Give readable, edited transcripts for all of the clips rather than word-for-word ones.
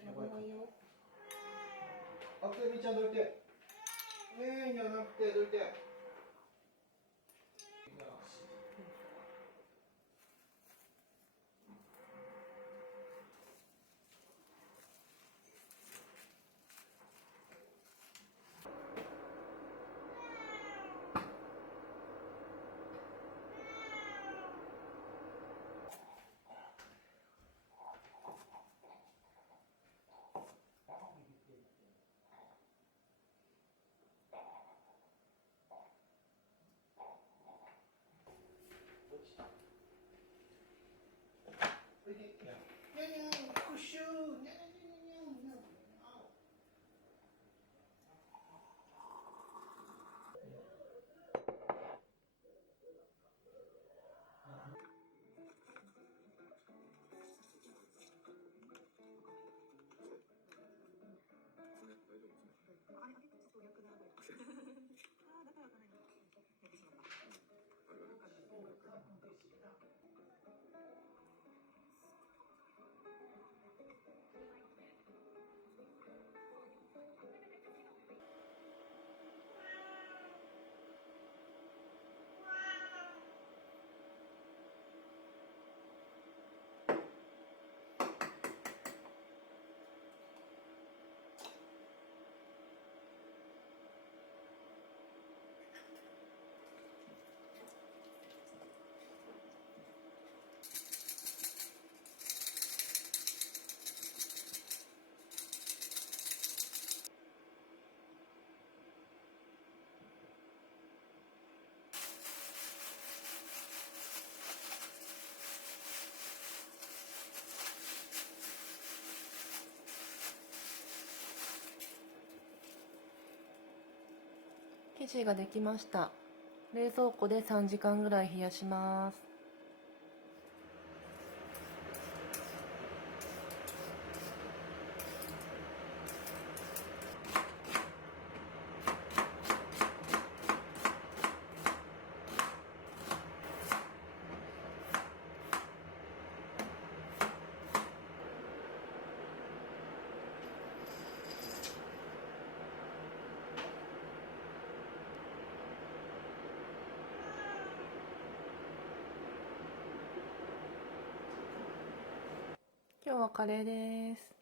危ないよ。あくみちゃんどいて。ねえじゃなくてどいて。生地ができました。冷蔵庫で3時間ぐらい冷やします。今日はカレーです。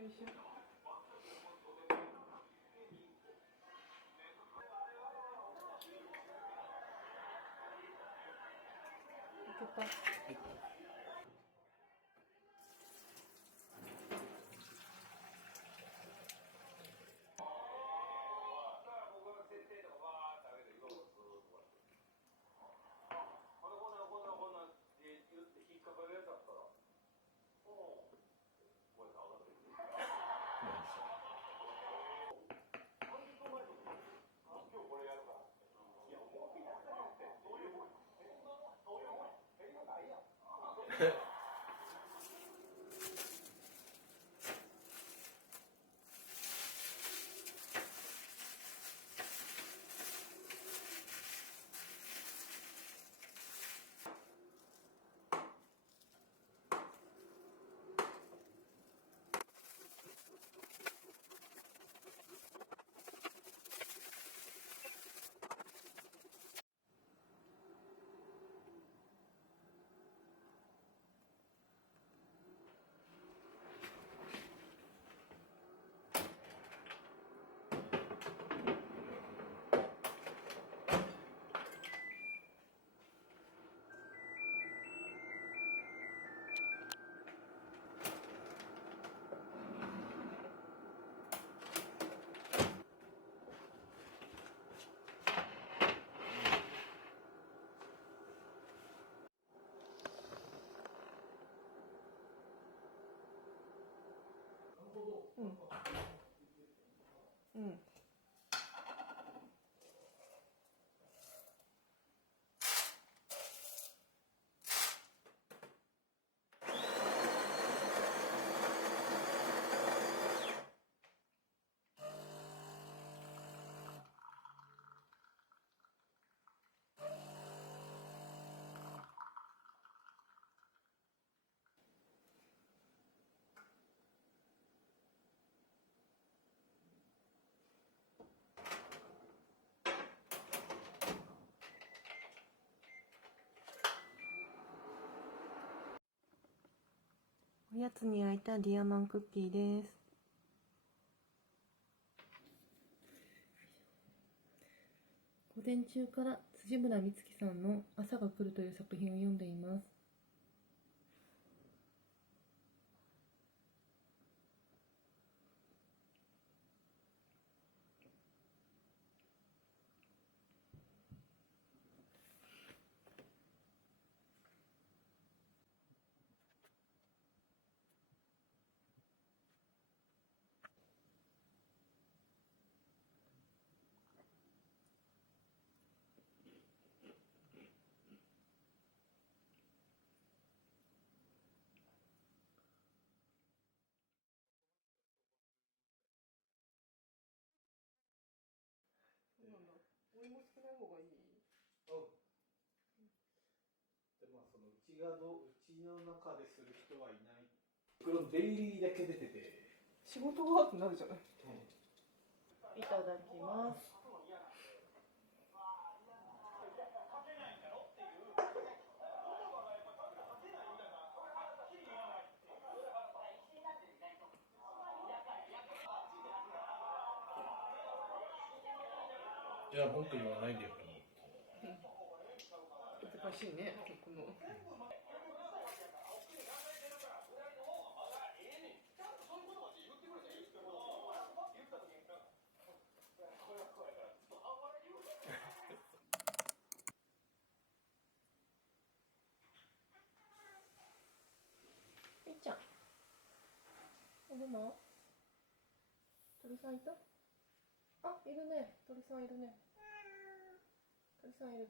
よいしょ。開けた。うん。おやつに焼いたディアマンクッキーです。午前中から辻村美月さんの朝が来るという作品を読んでいます。そうなんだ。お芋少ない方がいい。でまあそのうちの中でする人はいない。このデイリーだけ出てて。仕事がってなるじゃない。いただきます。いや文句言わないでよ。難しいね、曲の。いっちゃん、いるの？鳥さんいた？あ、いるね。鳥さんいるね。鳥さんいる。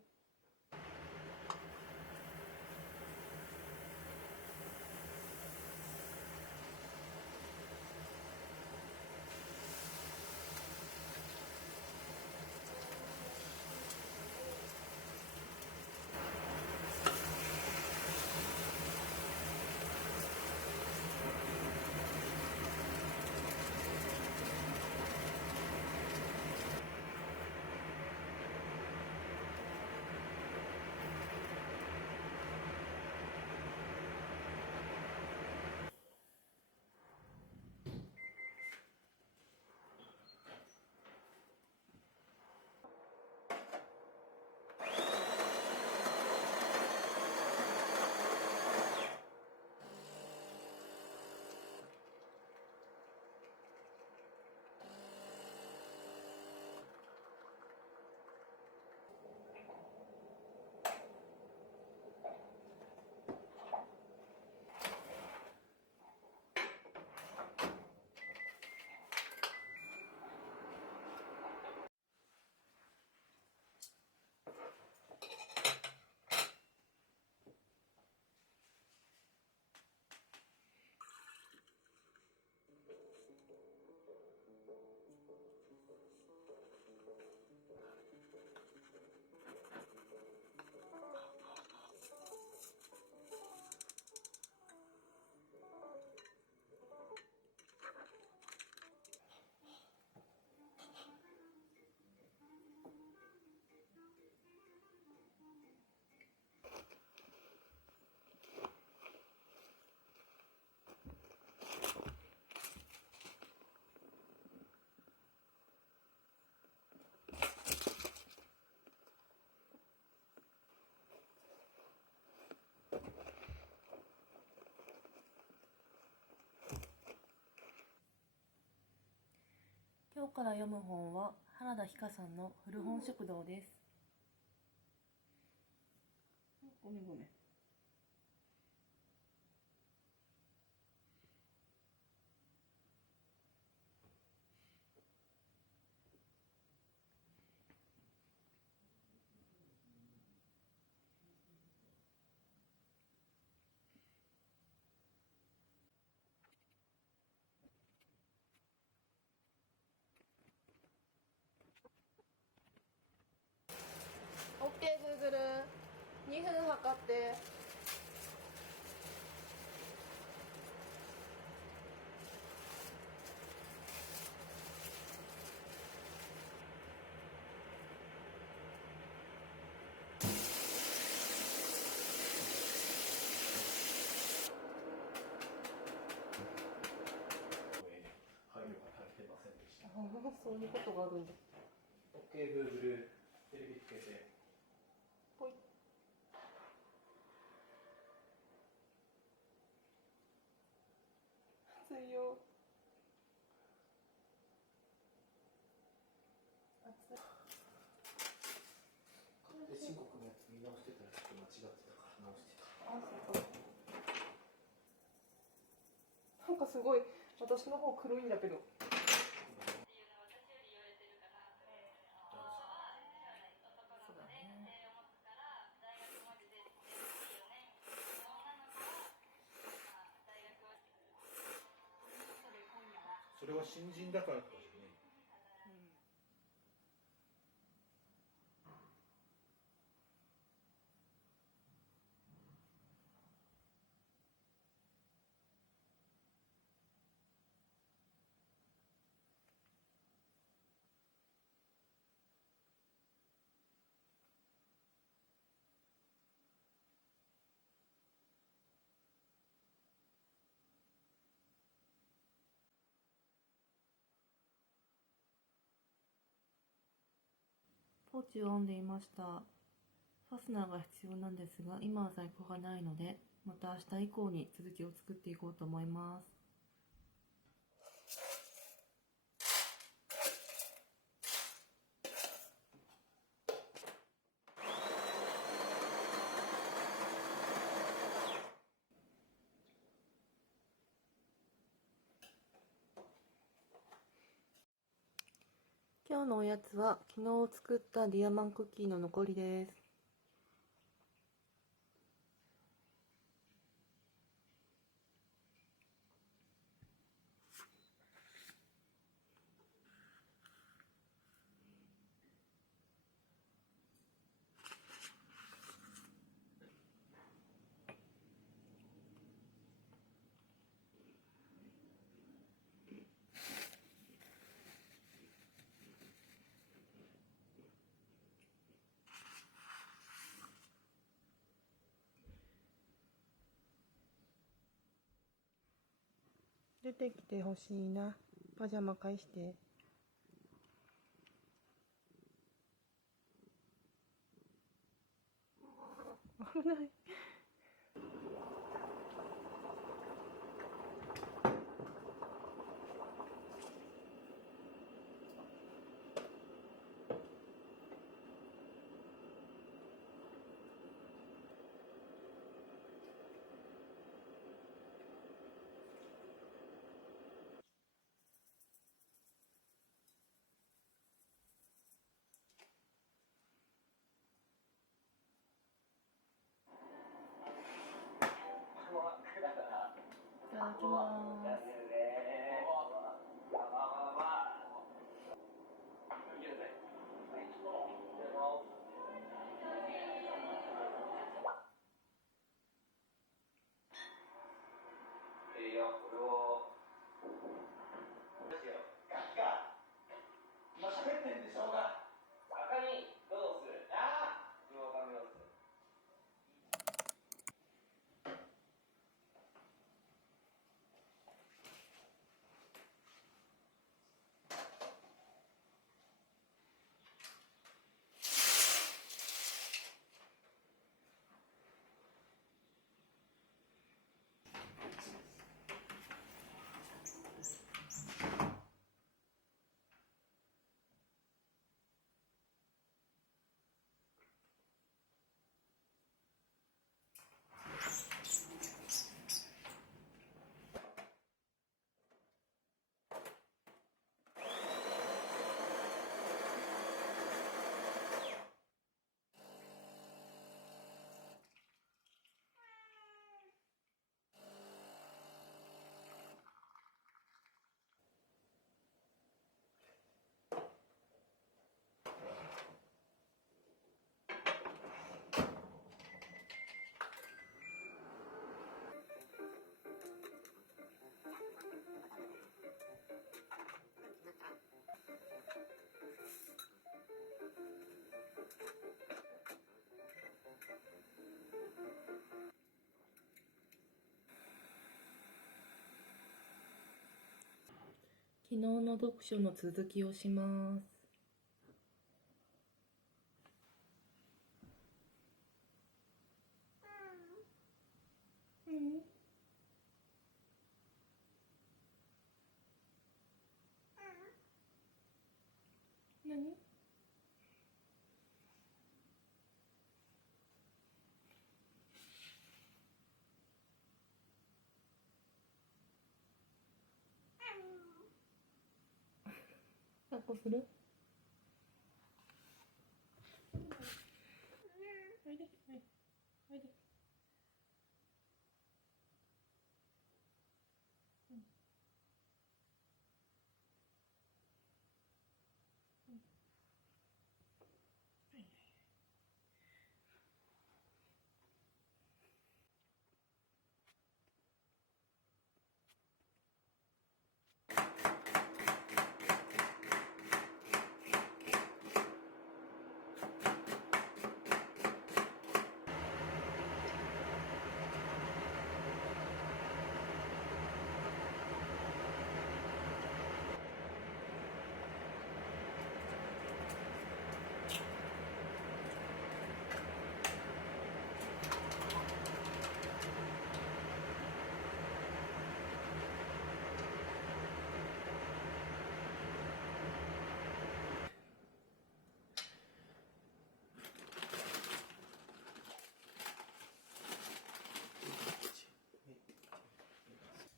今日から読む本は原田ひかさんの古本食堂です。ごめんごめん。かって。配慮が足りてませんでした。そういうことがあるんだ。OK、Google、テレビつけて。ぽい。熱いよ。熱い。で、申告のやつ見直してたらちょっと間違ってたから直してた。あ、そうか。なんかすごい私の方黒いんだけど。そうだね。それは新人だからとかじゃねポーチを編んでいました。ファスナーが必要なんですが、今は在庫がないので、また明日以降に続きを作っていこうと思います。今日のおやつは昨日作ったディアマンクッキーの残りです。出てきてほしいな。パジャマ返して。危ない。いただきます。昨日の読書の続きをします。うん。何？抱っこする？おいで、おいで。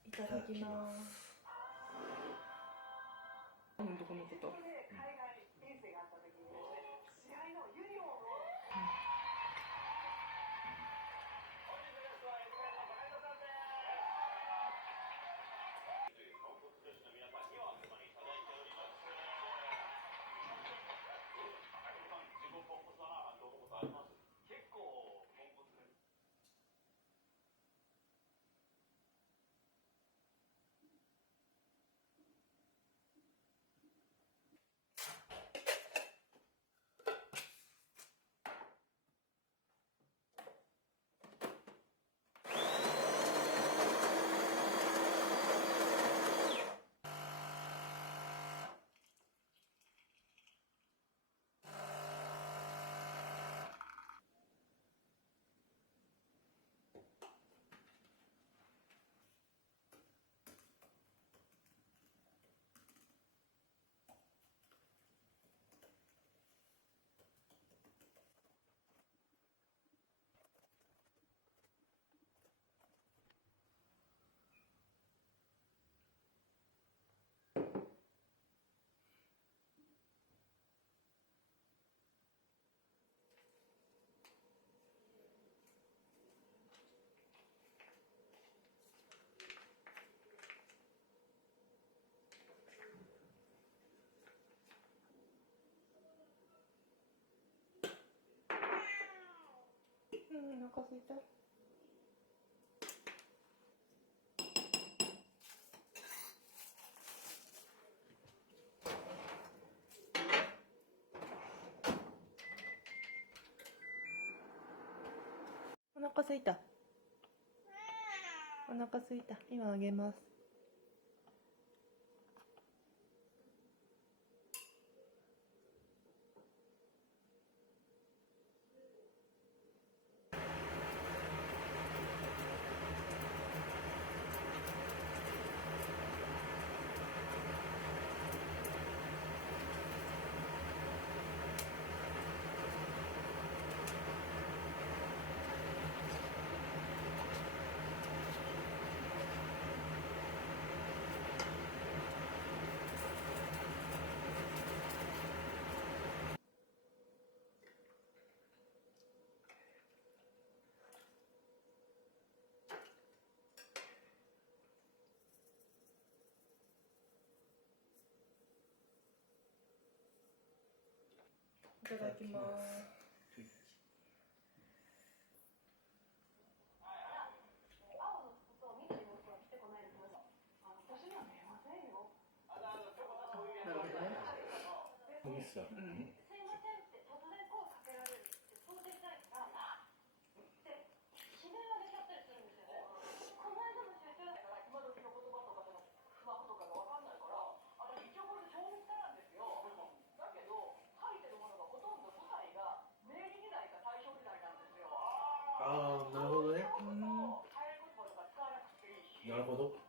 いただきます。どこのこと？お腹すいた？お腹すいた。お腹すいた。今あげます。いただきます。なるほどね。うん。ああ、なるほどね。なるほど。